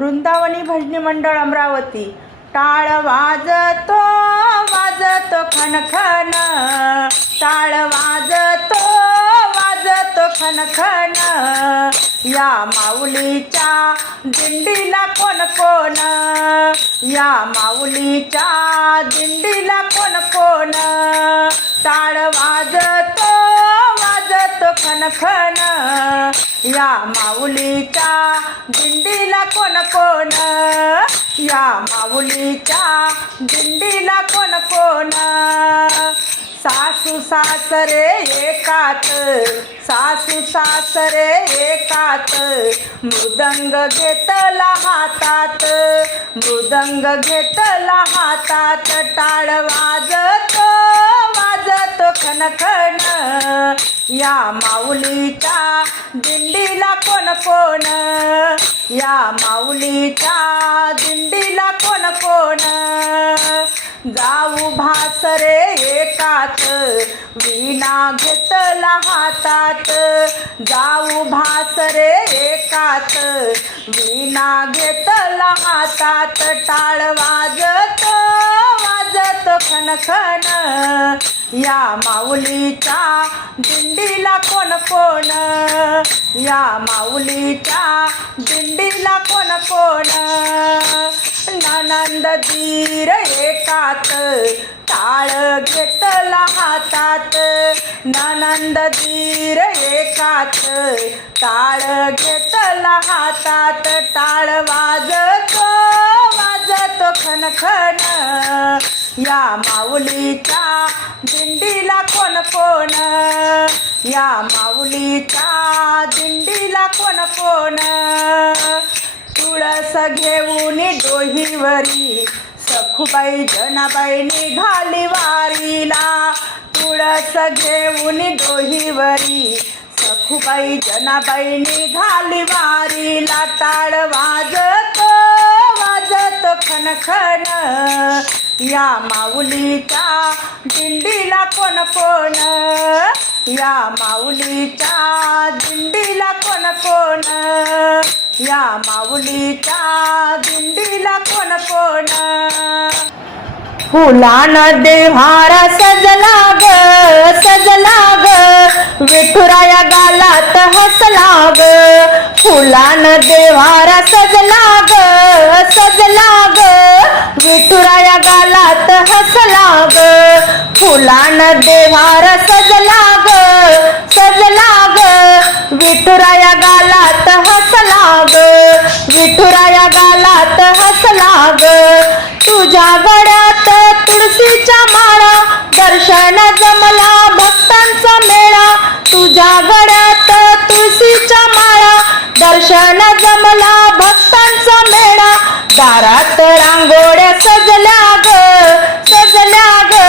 वृंदावनी भजनी मंडळ अमरावती. टाळ वाजतो वाजतो खनखन टाळ वाजतो वाजतो खनखन या माऊलीच्या दिंडीला कोण कोण? या माऊलीच्या दिंडीला कोण कोण? टाळ वाजतो वाजतो खनखन या माऊलीच्या दिंडीला कोण कोण? या माऊलीच्या दिंडीला कोण कोण? सासू सासरे एकात सासू सासरे एकात मृदंग घेतला हातात मृदंग घेतला हातात टाळ वाजतो वाजतो खनखन. या माऊलीच्या दिंडीला कोण कोण? या माऊलीच्या दिंडीला कोण कोण? जाऊ भासरे एकात. विना घेतला हातात. जाऊ भासरे एकात. विना घेतला हातात. टाळ वाजत वाजत खनखन. या माऊलीच्या दिंडीला कोण कोण? या माऊलीच्या दिंडीला कोण कोण? ननंद धीर हातात टाळ घेतला हातात. नानंद धीर एकात टाळ घेतला हातात. टाळ वाजत वाजत खनखन. या माऊलीच्या दिंडीला कोण कोण? या माऊलीच्या दिंडीला कोण कोण? तुळस घेऊन डोहीवरी सखुबाई जनाबाई निघाली वारीला. तुळस घेऊन डोहीवरी. सखुबाई जनाबाई निघाली वारीला. टाळ वाजत वाजत खनखन. या माऊलीच्या दिंडीला कोण कोण? या माऊलीच्या दिंडीला कोण कोण? या माऊलीच्या दिंडीला कोण कोण फुलान देव्हारा सजला ग सजला ग विठुराया गालात हसला ग फुलान देव्हारा सजला ग सजला ग विठुराया गालात हसला ग फुलान देव्हारा सजला ग सजला ग विठुराया गालात हसला ग विठुराया गालात हसला ग तुझ्या गड्यात तुळशीच्या माळा दर्शन जमला भक्तांचा मेळा. तुझ्या गड्यात तुळशीच्या माळा दर्शन जमला भक्तांचा मेळा. दारात रांगोळ्या सजल्या ग सजल्या ग.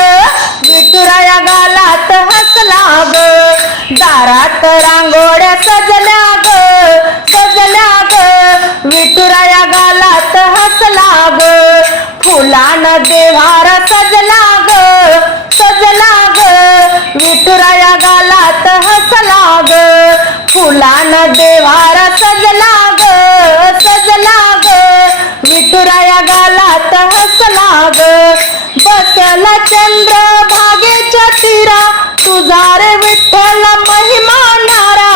विठुराया गालात हसला ग. दारात रांगोळ्या सजल्या ग. फुलान देवार सजला ग सजला ग विठुराया गालात हसला ग फुलान देवार सजला ग सजला ग विठुराया गालात हसला ग बसला चंद्र भागेच्या तीरा तुझा रे विठ्ठल महिमा नारा.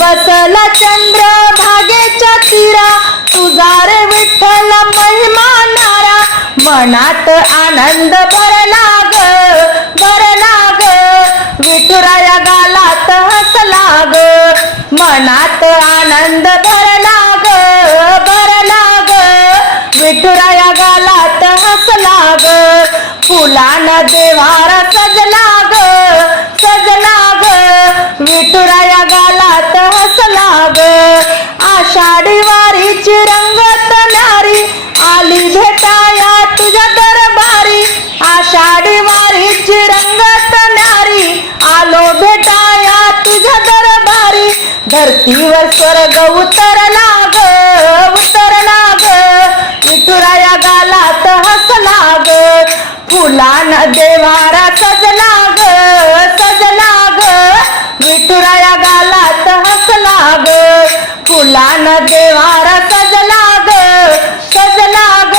बसला चंद्र भागेच्या तीरा तुझा रे विठ्ठल मनात आनंद भरला ग भरला ग विठुराया गालात हसला ग मनात आनंद भरला ग भरला ग विठुराया गालात हसला ग फुलान देवार सजला ग सजला ग विठुराया गालात हसला ग आषाढी वारीची रंगत नारी आली भेटा आषाढी वारीची रंगत नारी आलो भेटाया तुझ्या दरबारी. धरतीवर स्वर्ग उतरला ग उतरला ग. विठुराया गालात हसला ग फुलान देवारा सजला ग सजला ग. विठुराया गालात हसला ग फुलान देवारा सजला ग सजला ग.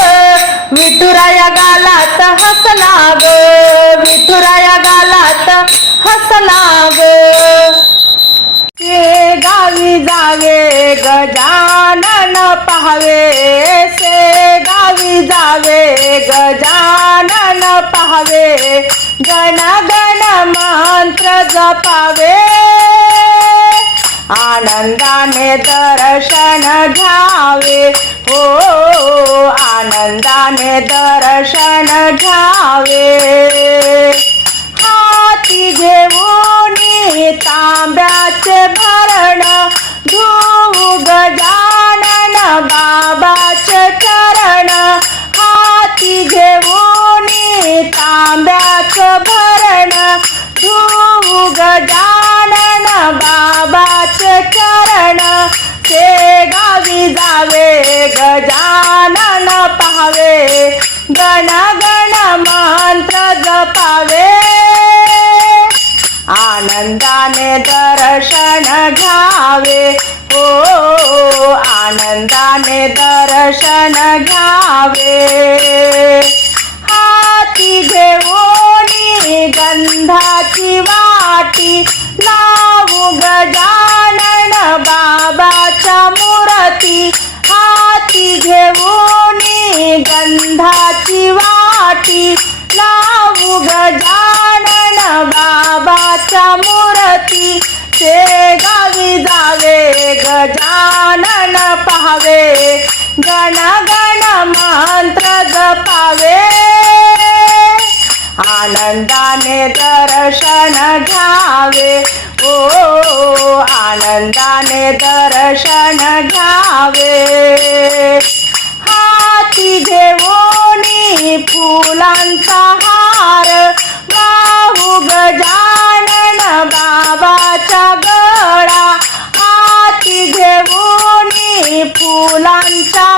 विठुराया हसना ग विठुराया गालात हसना ग गावी जावे गजानन पाहावे से गावी जावे गजानन पाहावे. गण गण मंत्र जपावे. आनंदाने दर्शन घ्यावे. हो आनंदाने दर्शन घ्यावे. हाती घेऊन तांब्याचे भरण धू गजानन बाबाचे चरण. हाती घेऊन तांब्याचं भरण धू गजान बाबाचे चरण ते गावी जावे गजानन पाहावे गण गण मंत्र जपावे. आनंदाने दर्शन घ्यावे. ओ आनंदाने दर्शन घ्यावे. हाती गंधाची वाटी नाव गजानन बाबाच्या मूर्ती. हाती घेऊन गंधाची वाटी नाव गजानन बाबाच्या मूर्ती. ते गावी जावे गजानन पाहावे. गण गण मंत्र जपावे. आनंदाने दर्शन घ्यावे. ओ आनंदाने दर्शन घ्यावे. हाती घेऊनी फुलांचा हार भाऊ गजानन बाबाचा गळा. हाती घेऊनी फुलांचा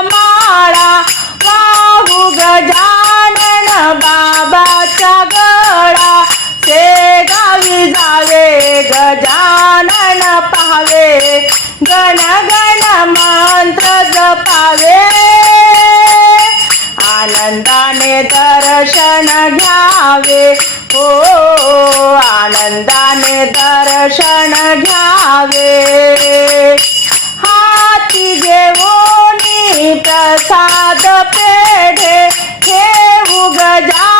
गजानन पाहावे गण गण मंत्र जपावे. आनंदाने दर्शन घ्यावे. हो आनंदाने दर्शन घ्यावे. हाती घेऊनी प्रसाद पेढे ठेवू गजा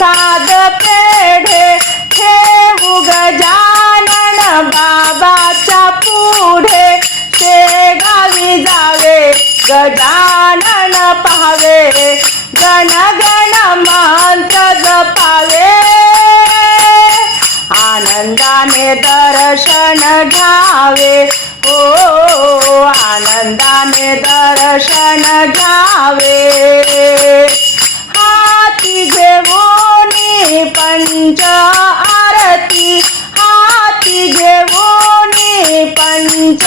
प्रसाद पेढे ठेवू गजानन बाबाच्या पुढे. ते गावी जावे गजानन पाहावे गण गण मंत्र जपावे. आनंदाने दर्शन घ्यावे हो आनंदाने दर्शन घ्यावे. हाती घेऊ पंच आरती हाती घेऊन पंच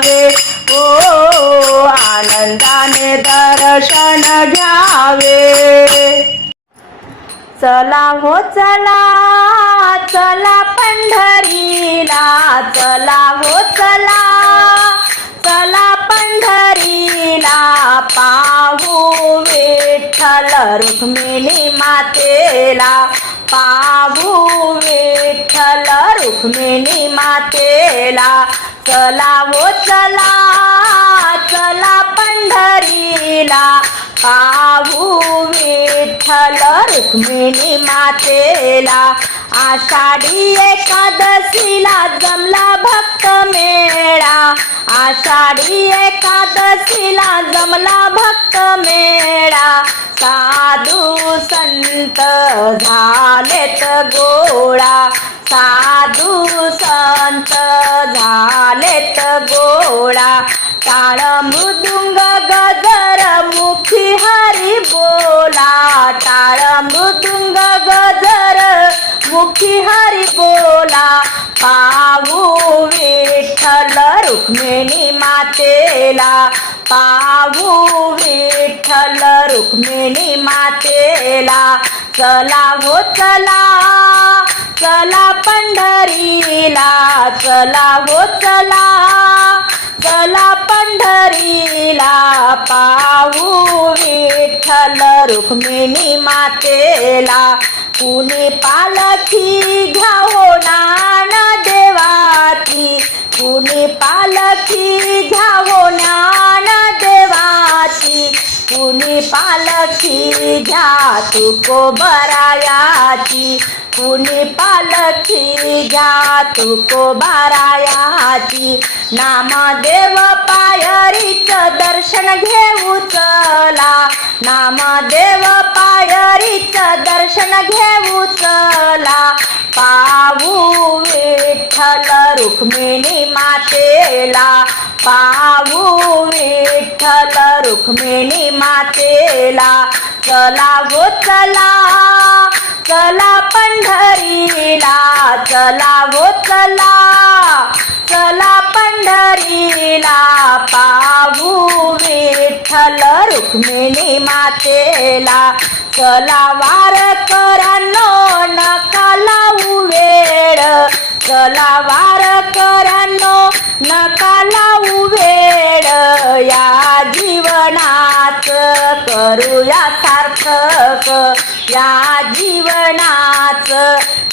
घ्यावे. ओ आनंदाने दर्शन घ्यावे. चला हो चला चला पंढरीला. चला हो चला चला पंढरीला. पाहू विठ्ठल रुक्मिणी मातेला. पाहू विठ्ठल रुक्मिणी मातेला. चला वो चला चला पंढरीला. पाहू विठ्ठल रुक्मिणी मातेला. आषाढी एकादशीला जमला भक्त मेळा. आषाढी एकादशीला जमला भक्त मेळा. साधू संत झालेत गोळा. साधू संत झालेत गोळा. काळ मृदुंग गजर मुखी हरी बोला मृदुंग गजर मुखी हरी बोला पाहू विठ्ठल रुक्मिणी मातेला. पाहू विठ्ठल रुक्मिणी मातेला. चला हो चला. चला पंढरीला. चला हो चला. चला पंढरीला. पाहू विठ्ठल रुक्मिणी मातेला. कुणी पालखी घ्यावो हो, नाना. देवाची कुणी पालखी घ्यावो ज्ञान देवाची. कुणी पालखी घ्या तुको बरायाची. कुणी पालखी घ्या तुको बारायाची. नामदेव पायरीचं दर्शन घेऊ चला. नामदेव पायरीचं दर्शन घेऊ चला. पाहू विठ्ठल रुक्मिणी मातेला. पाहू विठ्ठल रुक्मिणी मातेला. चला हो चला. चला पंढरीला चला हो चला. चला पंढरीला पाहू विठ्ठल रुक्मिणी मातेला. चला वार करानो नका लावू वेळ. चला वार करानो नका लावू वेळ. या जीवनात करूया सार्थक. या जीवनाच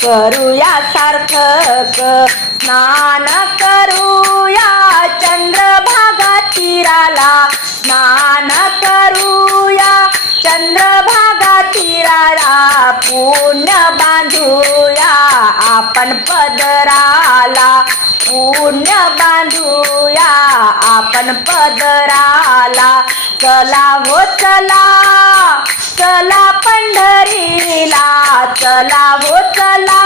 करूया सार्थक. स्नान करूया चंद्रभागा तीराला. स्नान करूया चंद्रभागा तिराळा पुण्य बांधूया. आपण पदराला पुण्य बांधूया. आपण पदराला चला हो चला. चला पंढरीला चला हो चला.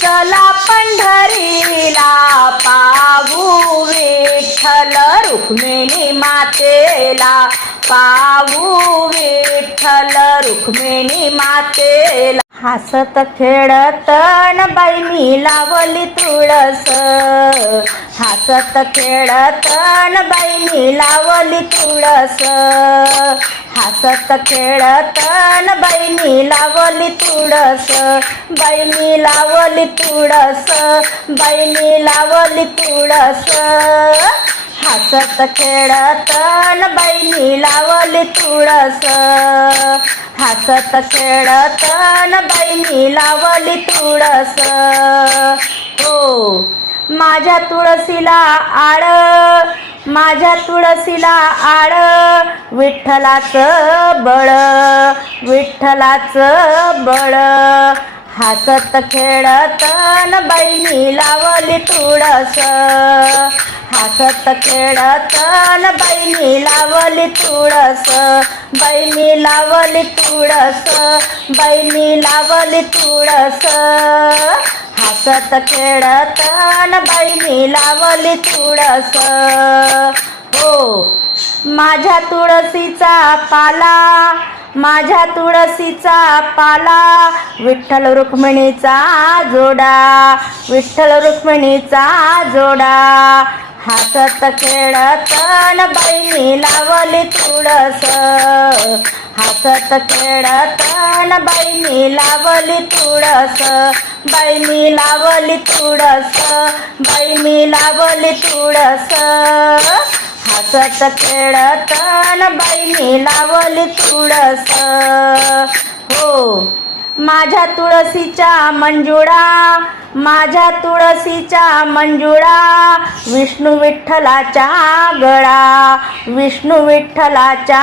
चला पंढरीला पाहू विठ्ठल रुक्मिणी मातेला. पाहू विठ्ठल रुक्मिणी मातेला. हसत खेळत न बाईनी लावली तुळस. हसत खेळत न बाईनी लावली तुळस. हसत खेळत न बाईनी लावली तुळस. बाईनी लावली तुळस बाईनी लावली तुळस. हसत खेळत न बाईनी लावली तुळस. हसत खेळत न बाईनी लावली तुळस. हो माझ्या तुळशीला आड माझ्या तुळशीला आड विठ्ठलाचं बळ विठ्ठलाचं बळ. हसत खेळत न बाईनी लावली तुळस हसत खेळत न बाईनी लावली तुळस बहिणी लावली तुळस बहिणी लावली तुळस. हसत खेळत न बाईनी लावली तुळस. हो माझ्या तुळशीचा पाला माझ्या तुळशीचा पाला विठ्ठल रुक्मिणीचा जोडा विठ्ठल रुक्मिणीचा जोडा. हसत खेळत न लावली तुळस. हसत खेळत न लावली तुळस. बैनी लावली तुळस. बाईनी लावली तुळस. हसत खेळत न लावली तुळस. हो. माझ्या तुळसीच्या मंजुळा माझ्या तुळसीच्या मंजुळा विष्णू विठ्ठलाच्या गळा विष्णू विठ्ठलाच्या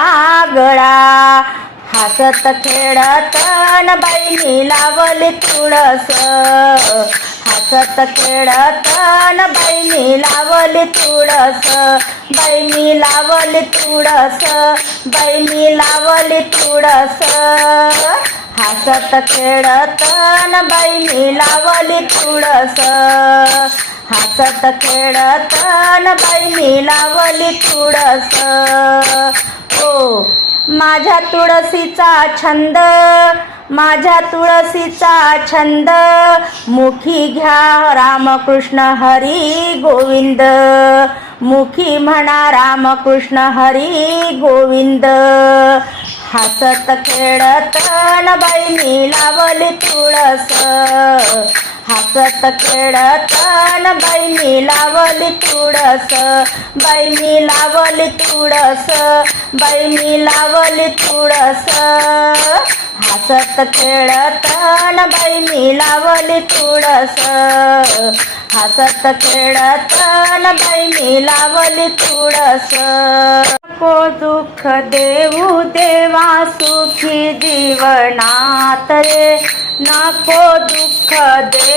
गळा. हसत खेळत बाईनी लावली तुळस हसत खेळत बाईनी लावली तुळस बाईनी लावली तुळस बाईनी लावली तुळस. हसत खेळतन न लावली तुळस. हसत खेळतन न लावली तुळस. हो माझ्या तुळशीचा छंद माझ्या तुळशीचा छंद. मुखी घ्या रामकृष्ण हरी गोविंद. मुखी म्हणा रामकृष्ण हरी गोविंद. हसत खेळत बाई मी लावली तुळस. हसत खेळतान न लावली तुळस बैनी लावली तुळस बाईनी लावली तुळस हसत खेळतान न लावली तुळस हसत खेळतान न लावली तुळस को दुःख देऊ देवा सुखी जीवनात रे. नको दुःख दे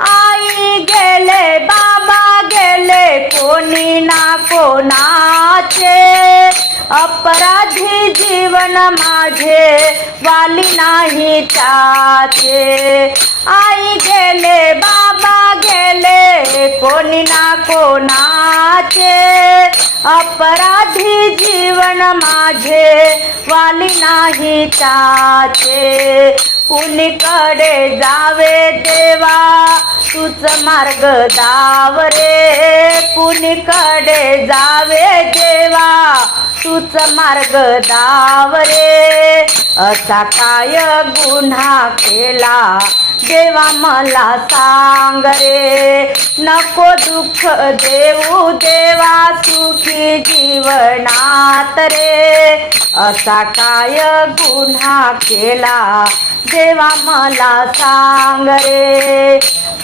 आई गेले बाबा गेले कोणी ना कोणाचे. अपराधी जीवन माझे वाली नाही त्याचे. आई गेले बाबा गेले कोणी ना कोणाचे. अपराधी जीवन माझे वाली नाही त्याचे. कुणीकडे जावे देवा? तुझ मार्ग दाव रे कुणीकडे जावे देवा? तुझ मार्ग दाव रे असा काय गुन्हा केला? देवा मला सांग रे. नको दुःख देऊ देवा सुखी जीवनात रे. असा काय गुन्हा केला देवा मला सांग रे.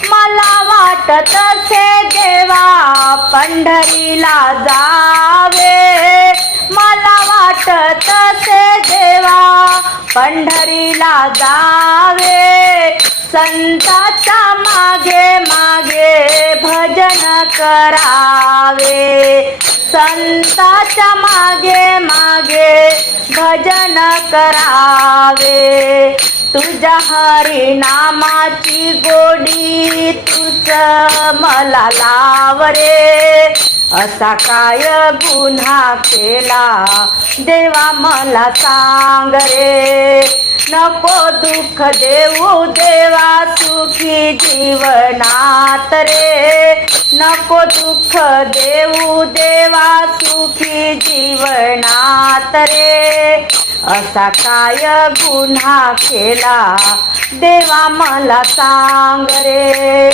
मला वाटत असे देवा पंढरीला जावे. मला वाटत असे देवा पंढरीला जावे. संताच्या मागे मागे भजन करावे. संताच्या मागे मागे भजन करावे. तुझ्या हरिनामाची गोडी तुझ मला लाव रे. असा काय गुन्हा केला? देवा मला सांग रे. नको दुःख देऊ देवा सुखी जीवनात रे. नको दुःख देऊ देवा सुखी जीवनात रे. असा काय गुन्हा केला? देवा मला सांग रे.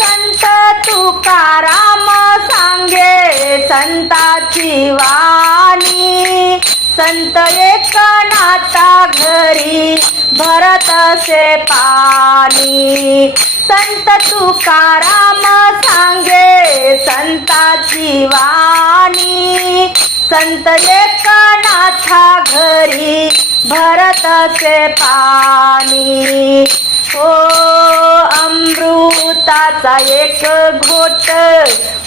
संत तुकाराम सांगे. संताची वाणी. संत एकनाथा घरी भरत से पाणी. संत तुकाराम सांगे. संताची वाणी. संत एकनाथा घरी भरत पाणी. ओ अमृताचा एक घोट.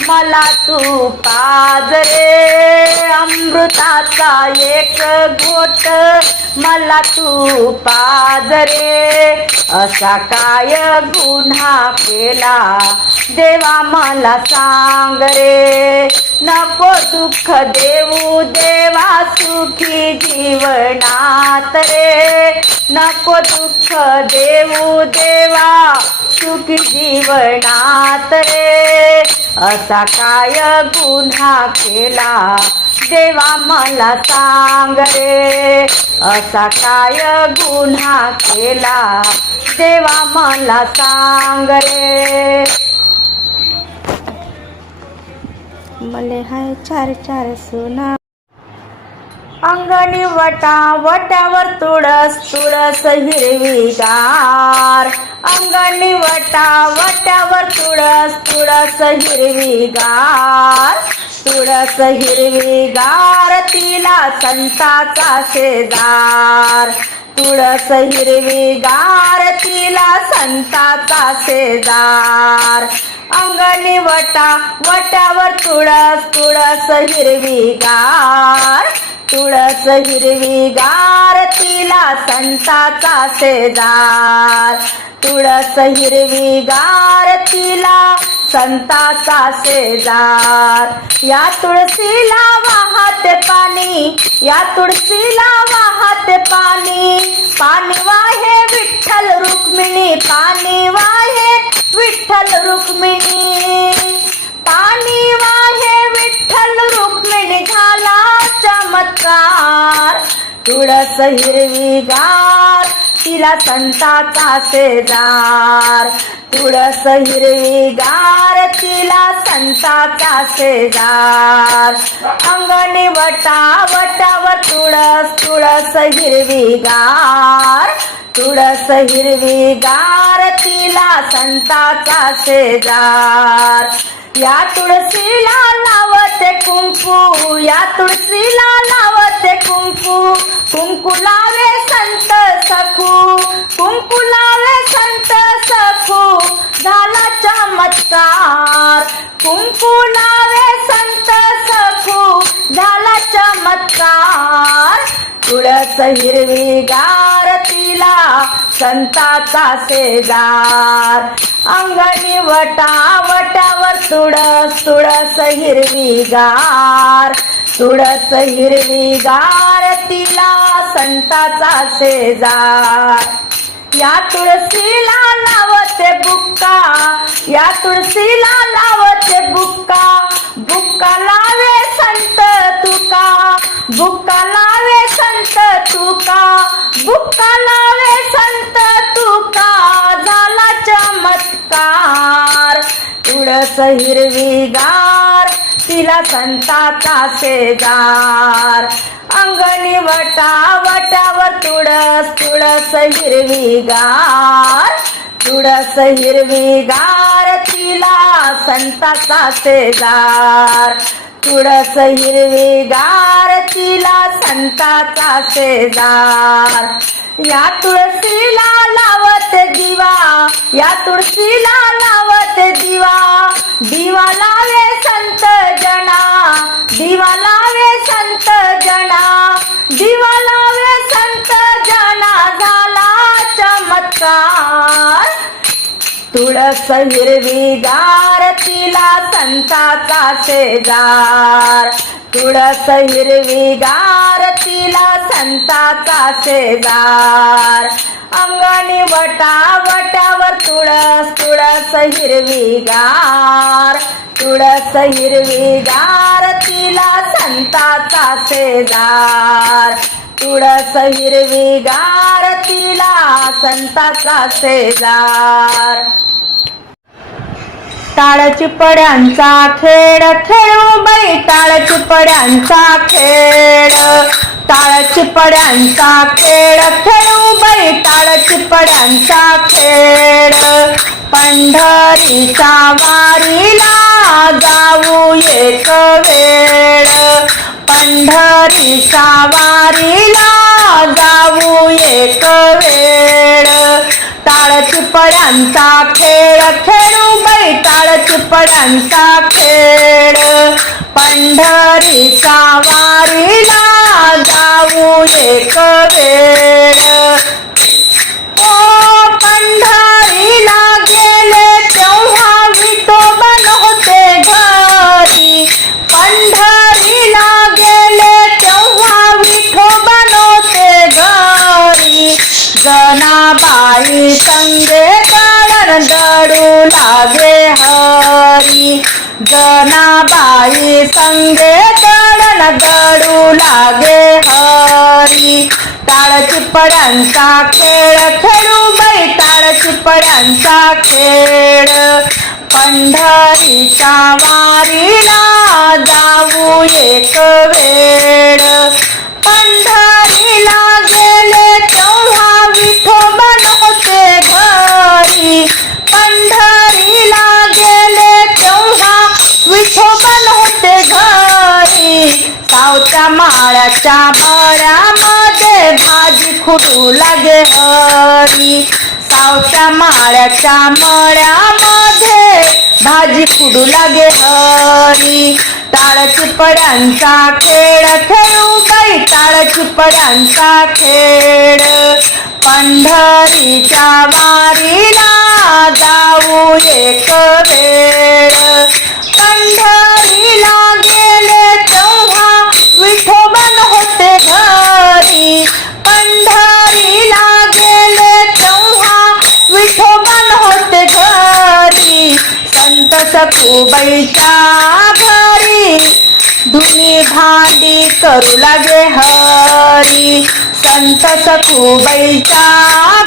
मला तू पाज रे. अमृताचा एक घोट. मला तू पाज रे. असा काय गुन्हा केला? देवा मला सांग रे. नको दुःख देऊ देवा सुखी जीवनात रे. नको दुःख देऊ देवा सुखी जीवनात रे. असा काय गुन्हा केला? देवा मला सांग रे. असा काय गुन्हा केला? देवा मला सांग रे. मले हाय चार चार सुना अंगणी वटा वट्यावर तुळस तुळस हिरवीगार. अंगणी वटा वट्यावर तुळस तुळस हिरवीगार. तुळस हिरवीगार तिला संताचा शेजार. तुळस हिरवी गार तिला संताचा शेजार. अंगणी वटा वटावर तुळस तुळस हिरवी गार तुळस हिरवी गार तिला संताचा शेजार. तुळस हिरवी गार तिला संताचा शेजार. या तुळशीला वाहते पाणी या तुळशीला वाहते पाणी. पाणी वाहे विठ्ठल रुक्मिणी पाणी वाहे विठ्ठल रुक्मिणी. पाणी वाहे विठ्ठल रुक्मिणी झाला चमत्कार. तुळस हिरवी गार तिला संताचा शेजार. तुळस हिरवी गार तिला संताचा शेजार. अंगणी वटा वटावर तुळस तुळस हिरवी गार. तुळस हिरवी गार तिला संताचा शेजार. या तुळशीला लाव कुंकू या तुळशीला लावते कुंकू. कुंकू लावे संत सखू. कुंकू लावे संत सखू. झाला चमत्कार कुंकू लावे संत सखू. झाला चमत्कार तुळस हिरवी गारतीला संताचा शेजार. अंगणी वटावटावर तुळस तुळस हिरवी गार तुळस हिरवी गारतीला संताचा शेजार. या तुळशीला लावते बुक्का. या तुळशीला लावते बुक्का. बुक्का लावे संत तुका. बुक्का लावे संत तुका. बुक्का लावे संत तुका. झाला चमत्कार. तुळस हिरवी गार तिला संताचा शेजार. अंगणी वटा वटावर तुळस तुळस हिरवीगार. तुळस हिरवीगार तिला संताचा शेजार. तुळस हिरवी गार तिला संताचा शेजार. या तुळशीला लावत दिवा या तुळशीला लावत दिवा. दिवा लावे संत जना दिवा लावे संत जना. दिवा लावे संत जना झाला चमत्कार. तुळस हिरवीगार तिला संताचा शेजार. तुळस हिरवीगार तिला संताचा शेजार. अंगणी वटा वटावर तुळस तुळस हिरवी गार तुळस हिरवीगार तिला संताचा शेजार. तुळस हिरवीगार तिला संताचा शेजार. पड्यांचा खेळ खेळू बाई टाळची पड्यांचा खेळ टाळची पड्यांचा खेळ खेळू बाई टाळची पड्यांचा खेळ पंढरीचा वारीला जाऊ एक वेळ. पंढरीचा वारीला जाऊ एक वेळ. टाळ पड्यांचा खेळ खेळू बाई टाळची पड्यांचा खेळ. पंढरीचा वारीला जाऊ एक वेळ. ओ पंढरीला गेले तेव्हा विठोबन होते घरी. पंढरीला गेले जनाबाई संगे कारण दडू लागे हरी. जनाबाई संगे कारण दडू लागे हरी. टाळची खेळ खेळू बाई टाळची खेळ. पंढरीच्या वारीला जाऊ एक वेळ. पंढरीला गेले तेव्हा विठोबन घरी. पंढरीला गेले तेव्हा विठोबन होते घरी. सावच्या माळ्याच्या बऱ्यामध्ये भाजी खुटू लागे हरी. सावच्या माळ्याच्या मळ्यामध्ये भाजी खुडू लागे हरी. टाळ चिपड्यांचा खेळ खेळू काही टाळ चिपड्यांचा खेळ. पंढरीच्या वारीला जाऊ एक वेळ. पंढरीला सखूबाईच्या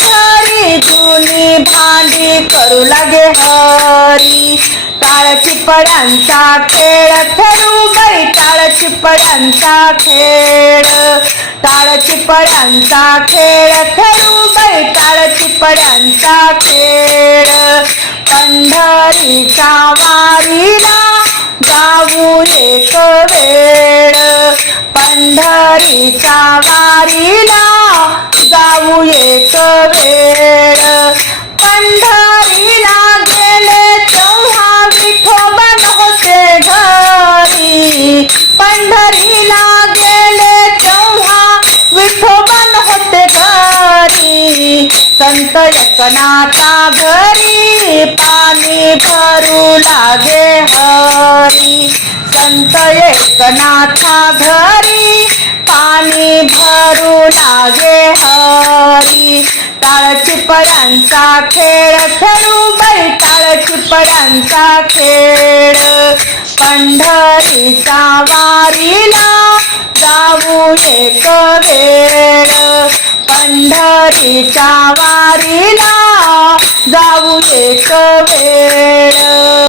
घरी धुनी भांडी करू लागे हरी. टाळ चिपड्यांचा खेळ खेळू बाई टाळ चिपड्यांचा खेळ. टाळ चिपड्यांचा खेळ खेळू बाई टाळ चिपड्यांचा खेळ. पंढरीचा वारीला जाऊ एक वेळ पंढरीचा वारीला जाऊ एक वेळ पंढरीला गेले तेव्हा विठोबा होते घरी. पंढरीला गेले तेव्हा विठोबन होते घरी. संत एकनाथा घरी पाणी भरू लागे हरी. संत एकनाथा घरी पाणी भरू लागे हरी. टाळ चिपड्यांचा खेळ खेळू बाई टाळ चिपड्यांचा खेळ. पंढरीचा वारीला जाऊ एक वेळ. पंढरीच्या वारीला जाऊ एक वेळ.